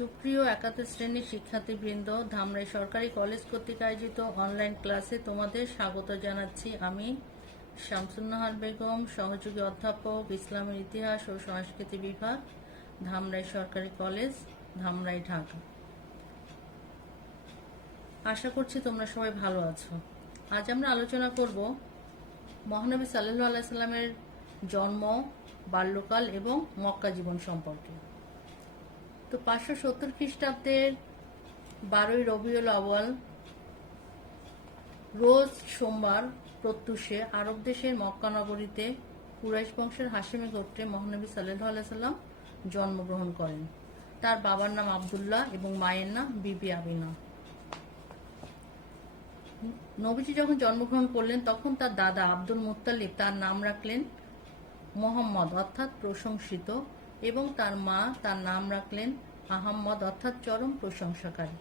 সুপ্রিয় একাদশ শ্রেণীর শিক্ষার্থীবৃন্দ, ধামরাই সরকারি কলেজ কর্তৃক আয়োজিত অনলাইন ক্লাসে তোমাদের স্বাগত জানাচ্ছি। আমি শামসুন নাহার বেগম, সহযোগী অধ্যাপক, ইসলামের ইতিহাস ও সংস্কৃতি বিভাগ, ধামরাই সরকারি কলেজ, ধামরাই, ঢাকা। আশা করছি তোমরা সবাই ভালো আছো। আজ আমরা আলোচনা করব মহানবী সাল্লাল্লাহু আলাইহি সাল্লামের জন্ম, বাল্যকাল এবং মক্কা জীবন সম্পর্কে। তো 570 খ্রিস্টাব্দের 12ই রবিউল আউয়াল রোজ সোমবার প্রত্যুষে আরব দেশের মক্কা নগরীতে কুরাইশ বংশের হাশেমি গোত্রে মহানবী সাল্লাল্লাহু আলাইহি সাল্লাম জন্মগ্রহণ করেন। তার বাবার নাম আব্দুল্লাহ এবং মায়ের নাম বিবি আমিনা। নবীজি যখন জন্মগ্রহণ করলেন তখন তার দাদা আব্দুল মুত্তালিব তার নাম রাখলেন মোহাম্মদ অর্থাৎ প্রশংসিত, এবং তার মা তার নাম রাখলেন আহম্মদ অর্থাৎ চরম প্রশংসাকারী।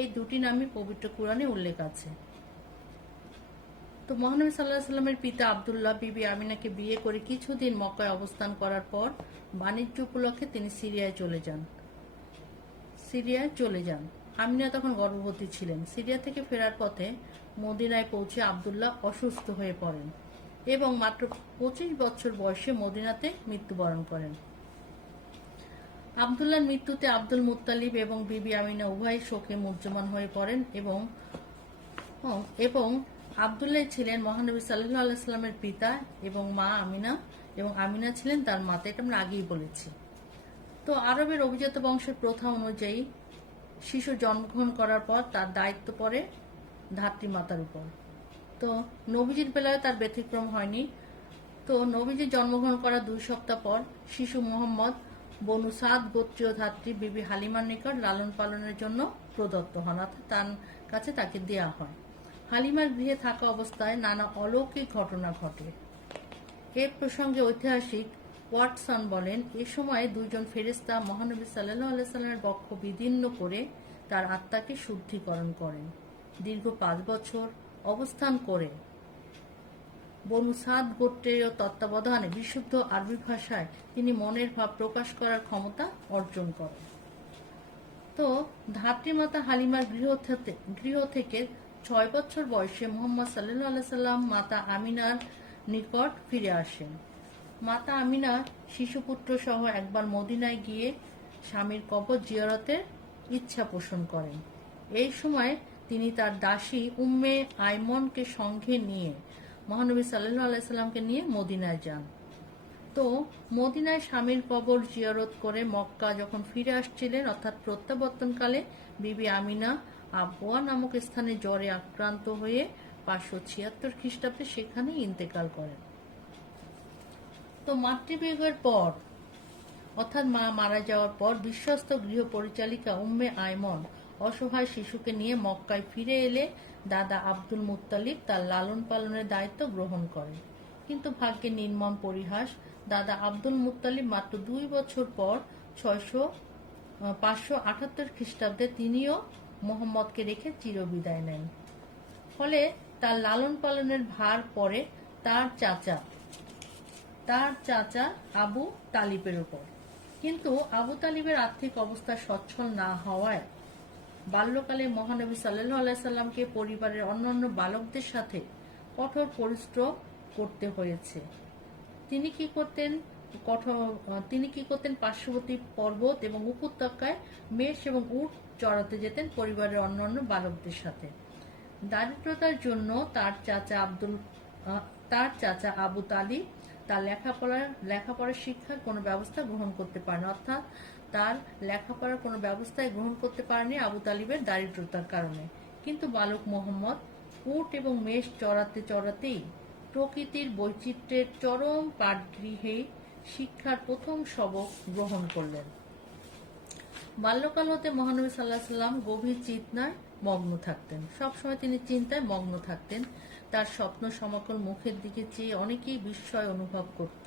এই দুটি নামই পবিত্র কুরআনে উল্লেখ আছে। তো মহানবী সাল্লাল্লাহু আলাইহি সাল্লামের পিতা আব্দুল্লাহ বিবি আমিনাকে বিয়ে করে কিছুদিন মক্কায় অবস্থান করার পর বাণিজ্য উপলক্ষে তিনি সিরিয়ায় চলে যান। আমিনা তখন গর্ভবতী ছিলেন। সিরিয়া থেকে ফেরার পথে মদিনায় পৌঁছে আব্দুল্লাহ অসুস্থ হয়ে পড়েন এবং মাত্র 25 বছর বয়সে মদিনাতে মৃত্যুবরণ করেন। আব্দুল্লাহর মৃত্যুতে আব্দুল মুত্তালিব এবং বিবি আমিনা উভয় শোকে মুহ্যমান হয়ে পড়েন এবং আব্দুল্লাহ ছিলেন মহানবী সাল্লাল্লাহু আলাইহি সাল্লামের পিতা এবং মা আমিনা, এবং আমিনা ছিলেন তার মাতা। এটা আমরা আগেই বলেছি। তো আরবের অভিজাত বংশের প্রথা অনুযায়ী শিশু জন্মগ্রহণ করার পর তার দায়িত্ব পড়ে ধাত্রীমাতার উপর। তো নবীজির বেলায় তার ব্যতিক্রম হয়নি। তো নবীজির জন্মগ্রহণ করার 2 সপ্তাহ পর শিশু মোহাম্মদ বনু সাদ গোত্রীয় ধাত্রী বিবি হালিমার নিকট লালন পালনের জন্য প্রদত্ত হন, অর্থাৎ তার কাছে তাকে দেয়া হয়। হালিমার গৃহে থাকা অবস্থায় নানা অলৌকিক ঘটনা ঘটে। এ প্রসঙ্গে ঐতিহাসিক ওয়াটসন বলেন, এ সময় 2জন ফেরেশতা মহানবী সাল্লাল্লাহু আলাইহি সাল্লামের বক্ষ বিদীর্ণ করে তার আত্মাকে শুদ্ধিকরণ করেন। দীর্ঘ 5 বছর অবস্থান করে বনু সাদ গোত্রের তত্ত্বাবধানে বিশুদ্ধ আরবি ভাষায় তিনি মনের ভাব প্রকাশ করার ক্ষমতা অর্জন করেন। তো ধাত্রীমাতা হালিমার গৃহ থেকে 6 বছর বয়সে মুহাম্মদ সাল্লাল্লাহু আলাইহি সাল্লাম মাতা আমিনার নিকট ফিরে আসেন। মাতা আমিনা শিশুপুত্র সহ একবার মদিনায় গিয়ে স্বামীর কবর জিয়ারতের ইচ্ছা পোষণ করেন। এই সময় তিনি তার দাসী উম্মে আইমনকে সঙ্গে নিয়ে মহানবী সাল্লাল্লাহু আলাইহি সাল্লামকে নিয়ে মদিনায় যান। তো মদিনায় স্বামীর কবর জিয়ারত করে মক্কা যখন ফিরে আসছিলেন, অর্থাৎ প্রত্যাবর্তনকালে বিবি আমিনা আবওয়া নামক স্থানে জ্বরে আক্রান্ত হয়ে 576 খ্রিস্টাব্দে সেখানে ইন্তেকাল করেন। তো মাতৃবিয়োগের পর, অর্থাৎ মা মারা যাওয়ার পর বিশ্বস্ত গৃহ পরিচালিকা উম্মে আইমন অসহায় শিশুকে নিয়ে মক্কায় ফিরে এলে দাদা আব্দুল মুত্তালিব তার লালন পালনের দায়িত্ব গ্রহণ করেন। কিন্তু ভাগ্যের নির্মম পরিহাস, দাদা আব্দুল মুত্তালিব মাত্র 2 বছর পর 578 খ্রিস্টাব্দে তিনিও মোহাম্মদকে রেখে চিরবিদায় নেন। ফলে তার লালন পালনের ভার পড়ে তার চাচা আবু তালিবের উপর। কিন্তু আবু তালিবের আর্থিক অবস্থা সচ্ছল না হওয়ায় বাল্যকালে মহানবী সাল্লাল্লাহু আলাইহি সাল্লামকে পরিবারের অন্যান্য বালকদের সাথে কঠোর পরিশ্রম করতে হয়েছে। তিনি কি করতেন পার্শ্ববর্তী পর্বত এবং উপত্যকায় মেষ এবং উট চড়াতে যেতেন পরিবারের অন্যান্য বালকদের সাথে। দারিদ্রতার জন্য তার চাচা আবু তালিব তার লেখাপড়ার শিক্ষার কোনো ব্যবস্থা গ্রহণ করতে পারেন, অর্থাৎ তার লেখাপড়ার কোনো ব্যবস্থায় গ্রহণ করতে পারেনি আবু তালিবের দারিদ্রতার কারণে। কিন্তু বালক মোহাম্মদ উট এবং মেষ চড়াতেই প্রকৃতির বৈচিত্র্যের চরম পাঠগৃহে শিক্ষার প্রথম সবক গ্রহণ করলেন। বাল্যকাল হতে মহানবী সাল্লাল্লাহু আলাইহি সাল্লাম গভীর চিন্তায় মগ্ন থাকতেন। সবসময় তিনি চিন্তায় মগ্ন থাকতেন। তার স্বপ্ন সমাকুল মুখের দিকে চেয়ে অনেকেই বিস্ময় অনুভব করত।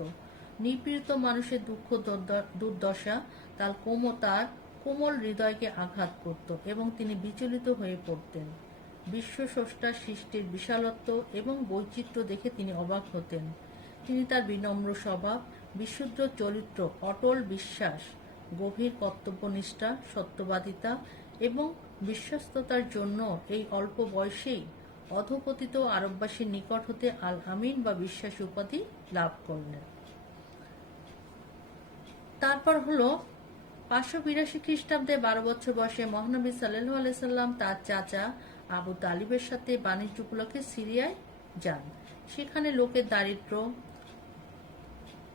নিপীড়িত মানুষের দুঃখ দুর্দশা তার কোমল হৃদয়কে আঘাত করত এবং তিনি বিচলিত হয়ে পড়তেন। বিশ্বস্রষ্টার সৃষ্টির বিশালত্ব এবং বৈচিত্র্য দেখে তিনি অবাক হতেন। তিনি তার বিনম্র স্বভাব, বিশুদ্ধ চরিত্র, অটল বিশ্বাস গভীর কর্তব্যনিষ্ঠা, সত্যবাদিতা এবং বিশ্বস্ততার জন্য এই অল্প বয়সেই অধপতিত আরববাসীর নিকট হতে আল আমিন বা বিশ্বাসী উপাধি লাভ করলেন। তারপর হলো 582 খ্রিস্টাব্দে 12 বছর বয়সে মহানবী সাল্লাল্লাহু আলাইহি সাল্লাম তার চাচা আবু তালিবের সাথে বাণিজ্য উপলক্ষে সিরিয়ায় যান। সেখানে লোকের দারিদ্র্য,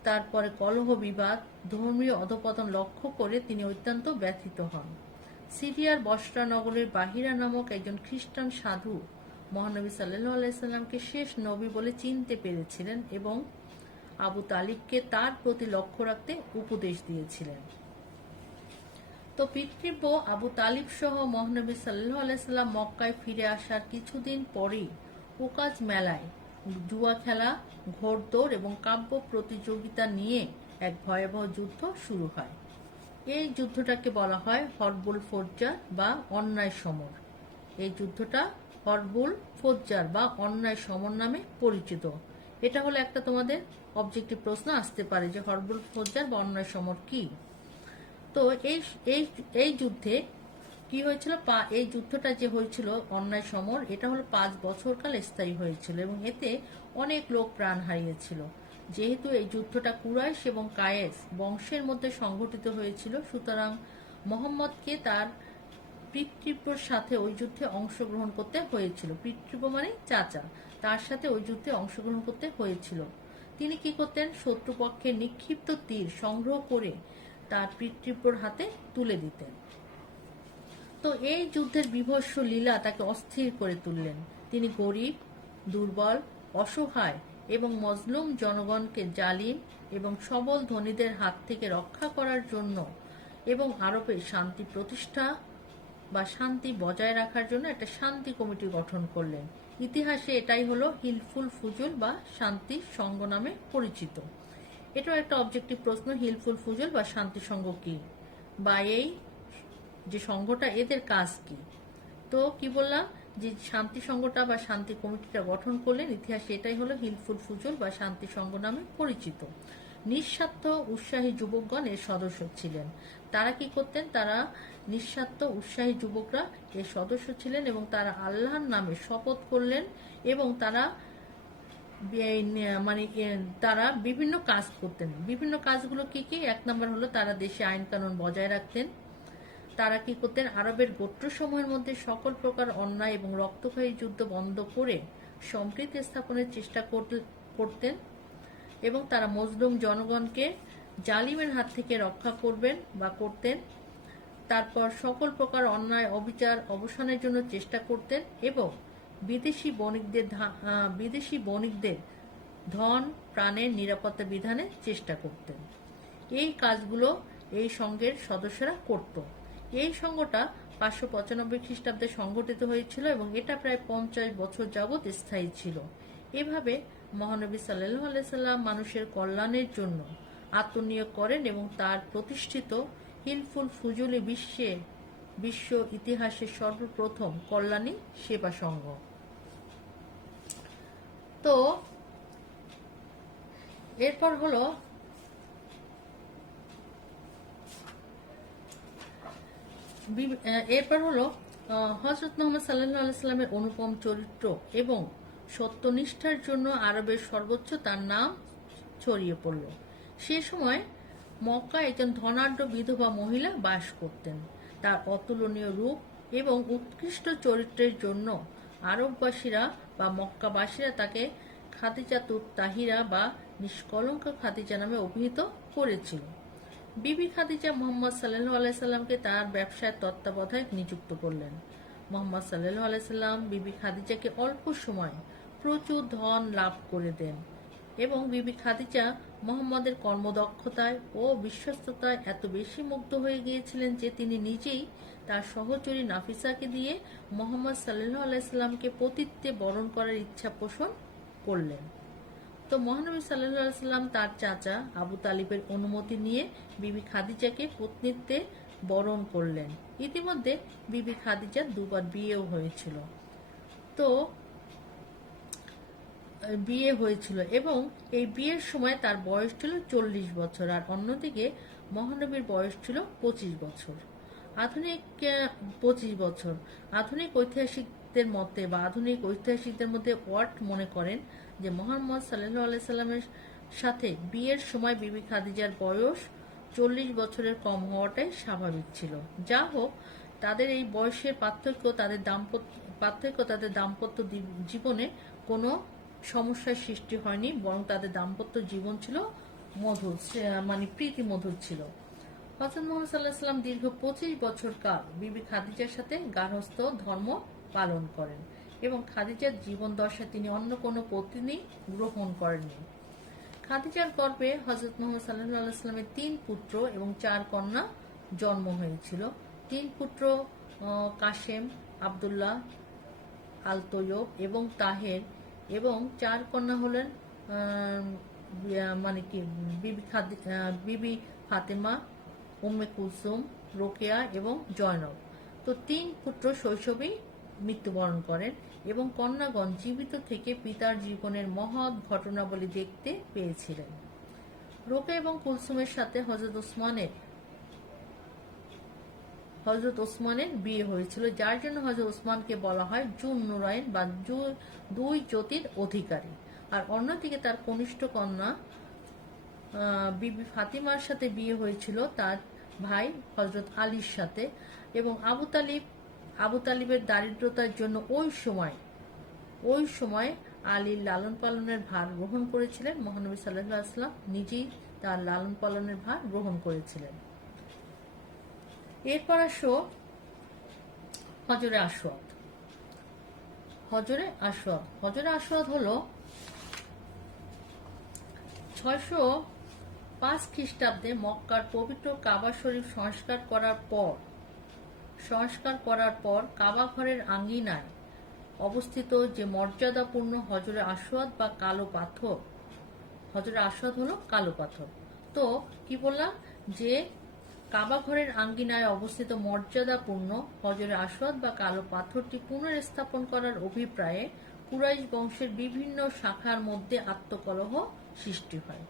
তারপরে কলহ বিবাদ, ধর্মীয় অধপতন লক্ষ্য করে তিনি অত্যন্ত ব্যথিত হন। সিরিয়ার বসরা নগরের বাহিরা নামক একজন খ্রিস্টান সাধু মহানবী সাল্লাল্লাহু আলাইহি সাল্লামকে শেষ নবী বলে চিনতে পেরেছিলেন এবং আবু তালিবকে তার প্রতি লক্ষ্য রাখতে উপদেশ দিয়েছিলেন। তো পিতৃব্য আবু তালিব সহ মহানবী সাল্লাল্লাহু আলাইহি সাল্লাম মক্কায় ফিরে আসার কিছুদিন পরেই ওকাজ মেলায় জুয়া খেলা, ঘোড়দৌড় এবং কাব্য প্রতিযোগিতা নিয়ে এক ভয়াবহ যুদ্ধ শুরু হয়। এই যুদ্ধটাকে বলা হয় হরবুল ফজ্জার বা অন্যায় সমর। এই যুদ্ধটা হরবুল ফজ্জার বা অন্যায় সমর নামে পরিচিত। এটা হলো একটা তোমাদের অবজেক্টিভ প্রশ্ন আসতে পারে যে হরবুল ফজ্জার বা অন্যায় সমর কি। তো এই যুদ্ধে কি হয়েছিল, এই যুদ্ধটা যে হয়েছিল অন্যায় সমর, এটা হলো 5 বছরকাল স্থায়ী হয়েছিল এবং এতে অনেক লোক প্রাণ হারিয়েছিল। যেহেতু এই যুদ্ধটা কুরাইশ এবং কায়েস বংশের মধ্যে সংঘটিত হয়েছিল, সুতরাং মোহাম্মদকে তার পিতৃব্যর সাথে ওই যুদ্ধে অংশগ্রহণ করতে হয়েছিল। পিতৃব্য মানে চাচা, তার সাথে ওই যুদ্ধে অংশগ্রহণ করতে হয়েছিল। তিনি কি করতেন, শত্রুপক্ষের নিক্ষিপ্ত তীর সংগ্রহ করে তার পিতৃব্যর হাতে তুলে দিতেন। তো এই যুদ্ধের বিভৎস লীলা তাকে অস্থির করে তুললেন। তিনি গরিব, দুর্বল, অসহায় এবং মজলুম জনগণকে জালিম এবং সবল ধনীদের হাত থেকে রক্ষা করার জন্য এবং আরবে শান্তি প্রতিষ্ঠা বা শান্তি বজায় রাখার জন্য একটা শান্তি কমিটি গঠন করলেন। ইতিহাসে এটাই হলো হিলফুল ফুজুল বা শান্তি সংঘ নামে পরিচিত। এটাও একটা অবজেক্টিভ প্রশ্ন, হিলফুল ফুজুল বা শান্তি সংঘ কি, বা এই যে সংঘটা এদের কাজ কি। তো কি বললাম যে শান্তি সংঘটা বা শান্তি কমিটিটা গঠন করলেন, ইতিহাসে এটাই হলো হিলফুল ফুজুল বা শান্তি সংঘ নামে পরিচিত। নিঃস্বার্থ উৎসাহী যুবকগণ এর সদস্য ছিলেন। তারা কি করতেন, তারা নিঃস্বার্থ উৎসাহী যুবকরা এর সদস্য ছিলেন এবং তারা আল্লাহর নামে শপথ করলেন এবং তারা তারা বিভিন্ন কাজ করতেন। বিভিন্ন কাজগুলো কি কি, 1 নম্বর হলো তারা দেশে আইন কানুন বজায় রাখতেন। তারা কি করতেন, আরবের গোত্রসমূহের মধ্যে সকল প্রকার অন্যায় এবং রক্তক্ষয়ী যুদ্ধ বন্ধ করে সম্প্রীতি স্থাপনের চেষ্টা করতেন এবং তারা মজলুম জনগণকে জালিমের হাত থেকে রক্ষা করতেন। তারপর সকল প্রকার অন্যায় অবিচার অবসানের জন্য চেষ্টা করতেন এবং বিদেশি বণিকদের ধন প্রাণের নিরাপত্তা বিধানের চেষ্টা করতেন। এই কাজগুলো এই সংঘের সদস্যরা করত। এই সংঘটা 595 খ্রিস্টাব্দে সংগঠিত হয়েছিল এবং এটা প্রায় 50 বছর যাবৎ স্থায়ী ছিল। এভাবে মহানবী সাল্লাল্লাহু আলাইহি সাল্লাম মানুষের কল্যাণের জন্য আত্মনিয়োগ করেন এবং তার প্রতিষ্ঠিত হিলফুল ফুজুলি বিশ্ব ইতিহাসের সর্বপ্রথম কল্যাণী সেবা সংঘ। তো এরপর হলো হযরত মুহাম্মদ সাল্লাল্লাহু আলাইহি সাল্লামের অনুপম চরিত্র এবং সত্যনিষ্ঠার জন্য আরবের সর্বোচ্চ তার নাম ছড়িয়ে পড়ল। সে সময় মক্কায় একজন ধনাঢ্য বিধবা মহিলা বাস করতেন। তার অতুলনীয় রূপ এবং উৎকৃষ্ট চরিত্রের জন্য আরববাসীরা বা মক্কাবাসীরা তাকে খাদিজাতুত তাহিরা বা নিষ্কলঙ্ক খাদিজা নামে অভিহিত করেছিল। বিবি খাদিজা মুহাম্মদ সাল্লাল্লাহু আলাইহি সাল্লামকে তার ব্যবসায় তত্ত্বাবধায়ক নিযুক্ত করলেন। মুহাম্মদ সাল্লাল্লাহু আলাইহি সাল্লাম বিবি খাদিজাকে অল্প সময় প্রচুর ধন লাভ করে দেন এবং বিবি খাদিজা মুহাম্মদের কর্মদক্ষতায় ও বিশ্বস্ততায় এত বেশি মুগ্ধ হয়ে গিয়েছিলেন যে তিনি নিজেই তার সহচরী নাফিসাকে দিয়ে মুহাম্মদ সাল্লাল্লাহু আলাইহি সাল্লামকে পতিত্বে বরণ করার ইচ্ছা পোষণ করলেন। তো মহানবী সাল্লাল্লাহু আলাইহি সাল্লাম তার চাচা আবু তালিবের অনুমতি নিয়ে বিবি খাদিজাকে পত্নীত্বে বরণ করলেন। ইতিমধ্যে বিবি খাদিজার 2বার বিয়েও হয়েছিল। তো বিয়ে হয়েছিল এবং এই বিয়ের সময় তার বয়স ছিল 40 বছর, আর অন্যদিকে মহানবীর বয়স ছিল 25 বছর। আধুনিক 25 বছর। আধুনিক ঐতিহাসিকদের মতে বা আধুনিক ঐতিহাসিকদের মধ্যে ওয়াট মনে করেন যে মোহাম্মদ সাল্লাল্লাহু আলাইহি সাল্লামের সাথে বিয়ের সময় বিবি খাদিজার বয়স 40 বছরের কম হওয়াটাই স্বাভাবিক ছিল। যা হোক, তাদের এই বয়সের পার্থক্য তাদের দাম্পত্য জীবনে কোনো সমস্যার সৃষ্টি হয়নি, বরং তাদের দাম্পত্য জীবন ছিল মধুর, মানে প্রীতি মধুর ছিল। হযরত মুহাম্মদ সাল্লাল্লাহু আলাইহি ওয়াসাল্লাম দীর্ঘ 25 বছর কাল বিবি খাদিজার সাথে গার্হস্থ্য ধর্ম পালন করেন এবং খাদিজার জীবন দশায় তিনি অন্য কোনো পত্নী গ্রহণ করেননি। খাদিজার গর্ভে হযরত মুহাম্মদ সাল্লাল্লাহু আলাইহি ওয়াসাল্লামের 3 পুত্র এবং 4 কন্যা জন্ম হয়েছিল। 3 পুত্র কাসেম, আব্দুল্লাহ, আল তৈয়ব এবং তাহের, এবং 4 কন্যা হলেন মানে কি বিবি ফাতেমা, উম্মে কুলসুম, রোকেয়া এবং জয়নব। তো 3 পুত্র শৈশবেই মৃত্যুবরণ করেন এবং কন্যাগণ জীবিত থেকে পিতার জীবনের মহৎ ঘটনাবলী দেখতে পেয়েছিলেন। রোকেয়া এবং কুলসুমের সাথে হযরত ওসমানের বিয়ে হয়েছিল, যার জন্য হযরত ওসমানকে বলা হয় জুন নুরাইন বা 2 জ্যোতির অধিকারী। আর অন্যদিকে তার কনিষ্ঠ কন্যা বিবি ফাতিমার সাথে বিয়ে হয়েছিল তার ভাই হযরত আলীর সাথে, এবং আবু তালিবের দারিদ্রতার জন্য ওই সময় আলীর লালন পালনের ভার গ্রহণ করেছিলেন। মহানবী সাল্লাল্লাহু আলাইহি ওয়াসাল্লাম নিজেই তার লালন পালনের ভার গ্রহণ করেছিলেন। এরপর আসো হজরে আসওয়াদ। হজরে আসওয়াদ হলো 605 খ্রিস্টাব্দে মক্কার পবিত্র কাবা শরীফ সংস্কার করার পর কাবা ঘরের আঙ্গিনায় অবস্থিত যে মর্যাদাপূর্ণ হজরে আসওয়াদ বা কালো পাথর। হজরে আসওয়াদ হলো কালো পাথর। তো কি বললাম যে কাবা ঘরের আঙ্গিনায় অবস্থিত মর্যাদাপূর্ণ হজরে আসওয়াদ বা কালো পাথরটি পুনর্স্থাপন করার অভিপ্রায়ে কুরাইশ বংশের বিভিন্ন শাখার মধ্যে আত্মকলহ সৃষ্টি হয়।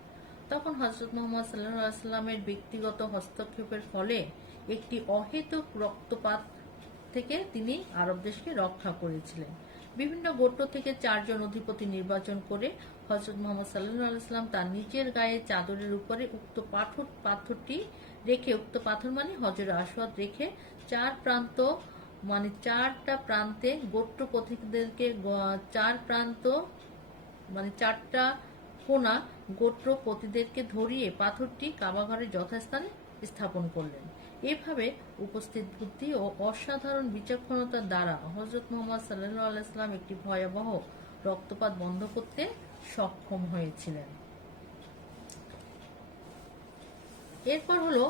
তখন হযরত মুহাম্মদ সাল্লাল্লাহু আলাইহি ওয়াসাল্লামের ব্যক্তিগত হস্তক্ষেপের ফলে একটি অহেতুক রক্তপাত থেকে তিনি আরব দেশকে রক্ষা করেছিলেন। বিভিন্ন গোত্র থেকে 4 জন অধিপতি নির্বাচন করে হযরত মুহাম্মদ সাল্লাল্লাহু আলাইহি ওয়াসাল্লাম তার নিজের গায়ে চাদরের উপরে উক্ত পাথরটি রেখে, উক্ত পাথর মানে হজরে আসওয়াদ রেখে, 4টা প্রান্তে গোত্রপতিদেরকে 4টা কোণা গোত্রপতিদেরকে ধরিয়ে পাথরটি কাবাঘরে যথাস্থানে স্থাপন করলেন। এভাবে উপস্থিত বুদ্ধি ও অসাধারণ বিচক্ষণতার দ্বারা হযরত মুহাম্মদ সাল্লাল্লাহু আলাইহি ওয়াসাল্লাম একটি ভয়াবহ রক্তপাত বন্ধ করতে সক্ষম হয়েছিলেন। এরপর হলো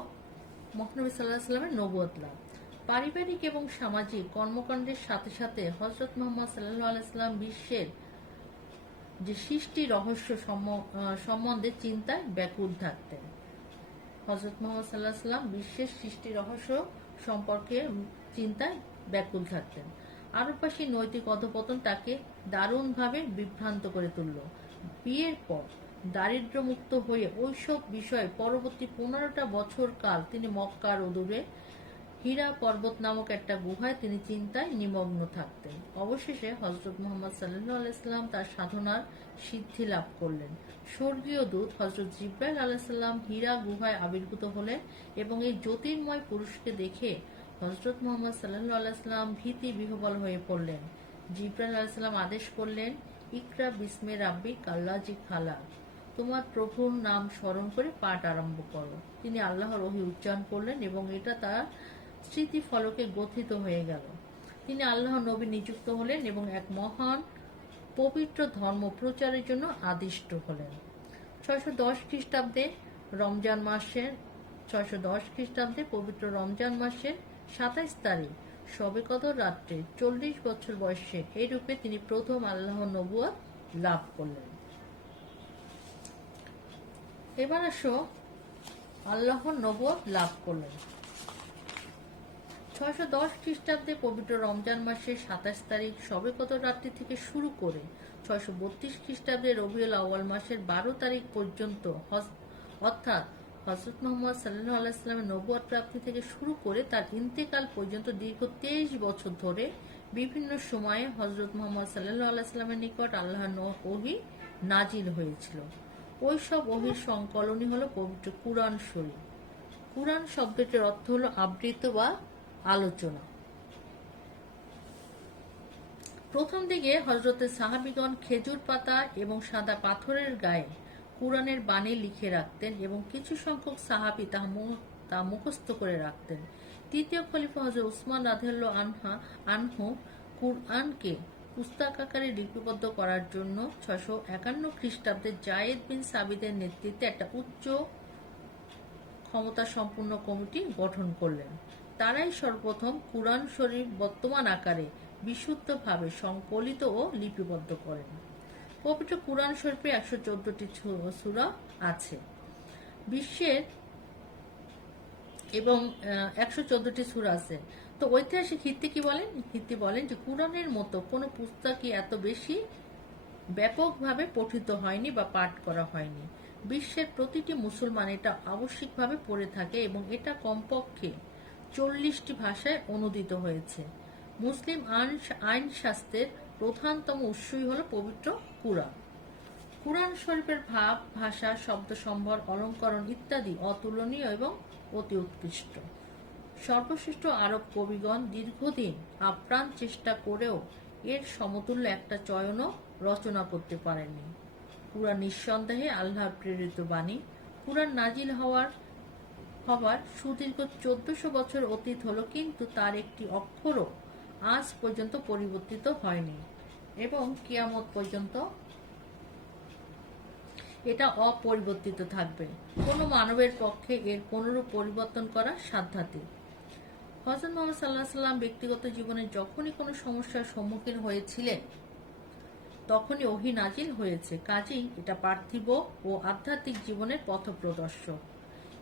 মহানবী সাল্লাল্লাহু আলাইহি ওয়াসাল্লামের নবুয়ত লাভ। পারিবারিক এবং সামাজিক কর্মকাণ্ডের সাথে সাথে হযরত মুহাম্মদ সাল্লাল্লাহু আলাইহি ওয়াসাল্লাম বিশ্বের যে সৃষ্টি রহস্য সম্বন্ধে চিন্তায় ব্যাকুল থাকতেন। হযরত মুহাম্মদ সাল্লাল্লাহু আলাইহি ওয়াসাল্লাম বিশ্বের সৃষ্টি রহস্য সম্পর্কে চিন্তায় ব্যাকুল থাকতেন। আরববাসী নৈতিক অধঃপতন তাকে দারুণভাবে বিভ্রান্ত করে তুলল। বিয়ের পর দারিদ্র্যমুক্ত হয়ে ওইসব বিষয়ে পরবর্তী 15টা বছর কাল তিনি মক্কার অদূরে হীরা পর্বত নামক একটা গুহায় তিনি চিন্তায় নিমগ্ন থাকতেন। অবশেষে হযরত মুহাম্মদ সাল্লাল্লাহু আলাইহি ওয়াসাল্লাম তার সাধনার সিদ্ধি লাভ করলেন। স্বর্গীয় দূত হযরত জিবরাইল আলাইহিস সালাম হীরা গুহায় আবির্ভূত হলেন এবং এই জ্যোতির্ময় পুরুষকে দেখে হযরত মুহাম্মদ সাল্লাল্লাহু আলাইহি ওয়াসাল্লাম ভীতি বিহ্বল হয়ে পড়লেন। জিবরাইল আলাইহিস সালাম আদেশ করলেন, ইকরা বিসমে রাব্বিক আল্লাযী খালাক, তোমার প্রভুর নাম স্মরণ করে পাঠ আরম্ভ করো। তিনি আল্লাহর ওহী উচ্চারণ করলেন এবং এটা তার স্মৃতি ফলকে গঠিত হয়ে গেল। তিনি আল্লাহর নবী নিযুক্ত হলেন এবং এক মহান পবিত্র ধর্ম প্রচারের জন্য আদিষ্ট হলেন। 610 খ্রিস্টাব্দে পবিত্র রমজান মাসের 27 তারিখ শবে কদর রাত্রে 40 বছর বয়সে এই রূপে তিনি প্রথম আল্লাহর নবুয়ত লাভ করলেন। এবার আসো আল্লাহর নবুয়ত লাভ করলেন। 610 খ্রিস্টাব্দে পবিত্র রমজান মাসের 27 তারিখ শবে কদর রাত্রি থেকে শুরু করে 632 খ্রিস্টাব্দে রবিউল আউয়াল মাসের 12 তারিখ পর্যন্ত অর্থাৎ হযরত মুহাম্মদ সাল্লাল্লাহু আলাইহি ওয়াসাল্লামের নবুয়ত প্রাপ্তি থেকে শুরু করে তার ইন্তেকাল পর্যন্ত দীর্ঘ 23 বছর ধরে বিভিন্ন সময়ে হযরত মুহাম্মদ সাল্লাল্লাহু আলাইহি ওয়াসাল্লামের নিকট আল্লাহর ওহী নাজিল হয়েছিল। ওই সব ওহীর সংকলনই হলো পবিত্র কুরআন শরীফ। কুরআন শব্দটির অর্থ হলো আবৃত বা আলোচনা। প্রথম দিকে হযরতের সাহাবীগণ খেজুর পাতা এবং সাদা পাথরের গায়ে কুরআনের বাণী লিখে রাখতেন এবং কিছু সংখ্যক সাহাবী তা মুখস্থ করে রাখতেন। তৃতীয় খলিফা হযরত উসমান রাদিয়াল্লাহু আনহু কুরআনকে পুস্তক আকারে লিপিবদ্ধ করার জন্য 651 খ্রিস্টাব্দে জায়েদ বিন সাবিদের নেতৃত্বে একটা উচ্চ ক্ষমতা সম্পন্ন কমিটি গঠন করলেন। তারাই সর্বপ্রথম কুরআন শরীফ বর্তমান আকারে বিশুদ্ধভাবে সংকলিত ও লিপিবদ্ধ করেন। পবিত্র কুরআন শরীফে 114টি সূরা আছে। বিশ্বের এবং 114টি সূরা আছে। তো ঐতিহাসিক হিত্তি কি বলেন? হিত্তি বলেন যে কুরআনের মতো কোনো পুস্তকই এত বেশি ব্যাপকভাবে পঠিত হয়নি বা পাঠ করা হয়নি। বিশ্বের প্রতিটি মুসলমান এটা আবশ্যিকভাবে পড়ে থাকে এবং এটা কমপক্ষে 40টি ভাষায় অনুদিত হয়েছে। মুসলিম আইন শাস্ত্রের প্রধানতম উৎসই হল পবিত্র কুরআন। কুরআন শরীফের ভাব, ভাষা, শব্দ সম্ভার, অলঙ্করণ ইত্যাদি অতুলনীয় এবং অতি উৎকৃষ্ট। সর্বশ্রেষ্ঠ আরব কবিগণ দীর্ঘদিন আপ্রাণ চেষ্টা করেও এর সমতুল্য একটা চয়নও রচনা করতে পারেননি। কুরআন নিঃসন্দেহে আল্লাহর প্রেরিত বাণী। কুরআন নাজিল হওয়ার সুদীর্ঘ 1400 বছর অতীত হলো, কিন্তু তার একটি অক্ষরও আজ পর্যন্ত পরিবর্তিত হয়নি এবং কিয়ামত পর্যন্ত এটা অপরিবর্তিত থাকবে। কোনো মানবের পক্ষে এর কোনরূপ পরিবর্তন করা সাধ্যাতীত। হযরত মুহাম্মদ সাল্লাল্লাহু আলাইহি ওয়াসাল্লাম ব্যক্তিগত জীবনে যখনই কোনো সমস্যার সম্মুখীন হয়েছিলেন তখনই ওহী নাজিল হয়েছে। কাজেই এটা পার্থিব ও আধ্যাত্মিক জীবনের পথপ্রদর্শক।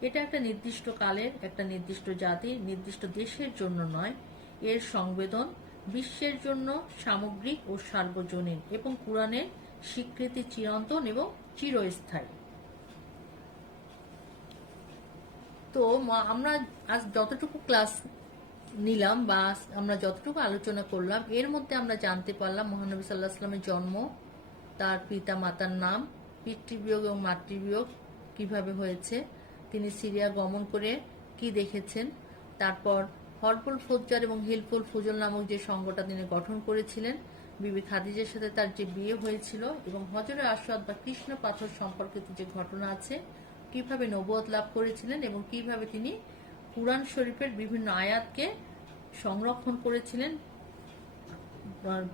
এটা একটা নির্দিষ্ট কালের, একটা নির্দিষ্ট জাতির, নির্দিষ্ট দেশের জন্য নয়। এর সংবেদন বিশ্বের জন্য সামগ্রিক ও সার্বজনীন এবং কুরআনের স্বীকৃতি চিরন্তন এবং চিরস্থায়ী। তো আমরা আজ যতটুকু ক্লাস নিলাম বা আমরা যতটুকু আলোচনা করলাম, এর মধ্যে আমরা জানতে পারলাম মহানবী সাল্লাল্লাহু আলাইহি ওয়াসাল্লামের জন্ম, তার পিতা মাতার নাম, পিতৃবিয়োগ এবং মাতৃবিয়োগ কিভাবে হয়েছে, তিনি সিরিয়া গমন করে কি দেখেছেন, তারপর হরফুল ফুজ্জার এবং হিলফুল ফুজল নামক যে সংঘটা তিনি গঠন করেছিলেন, বিবি খাদিজার সাথে তার যে বিয়ে হয়েছিল এবং হজরে আসওয়াদ বা কৃষ্ণ পাথর সম্পর্কিত যে ঘটনা আছে, কিভাবে নবুয়ত লাভ করেছিলেন এবং কিভাবে তিনি কুরআন শরীফের বিভিন্ন আয়াতকে সংরক্ষণ করেছিলেন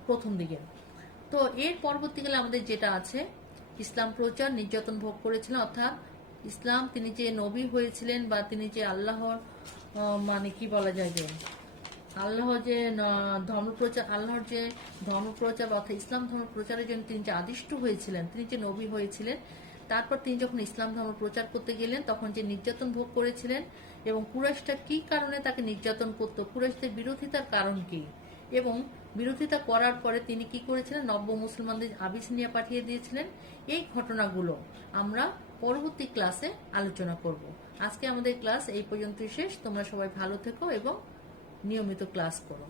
প্রথম দিকে। তো এর পরবর্তীকালে আমাদের যেটা আছে, ইসলাম প্রচার, নির্যাতন ভোগ করেছিলেন, অর্থাৎ ইসলাম তিনি যে নবী হয়েছিলেন বা তিনি যে আল্লাহর মানে কি বলা যায় যে আল্লাহর যে ধর্মপ্রচার অর্থাৎ ইসলাম ধর্ম প্রচারের জন্য তিনি যে আদিষ্ট হয়েছিলেন, তিনি যে নবী হয়েছিলেন, তারপর তিনি যখন ইসলাম ধর্ম প্রচার করতে গেলেন তখন যে নির্যাতন ভোগ করেছিলেন এবং কুরাইশটা কি কারণে তাকে নির্যাতন করত, কুরাইশদের বিরোধিতার কারণ কি, এবং বিরোধিতা করার পরে তিনি কি করেছিলেন, নব্য মুসলমানদের আবিসিনিয়া পাঠিয়ে দিয়েছিলেন। এই ঘটনাগুলো আমরা পরবর্তী ক্লাসে আলোচনা করব। আজকে আমাদের ক্লাস এই পর্যন্তই শেষ। তোমরা সবাই ভালো থেকো এবং নিয়মিত ক্লাস করো।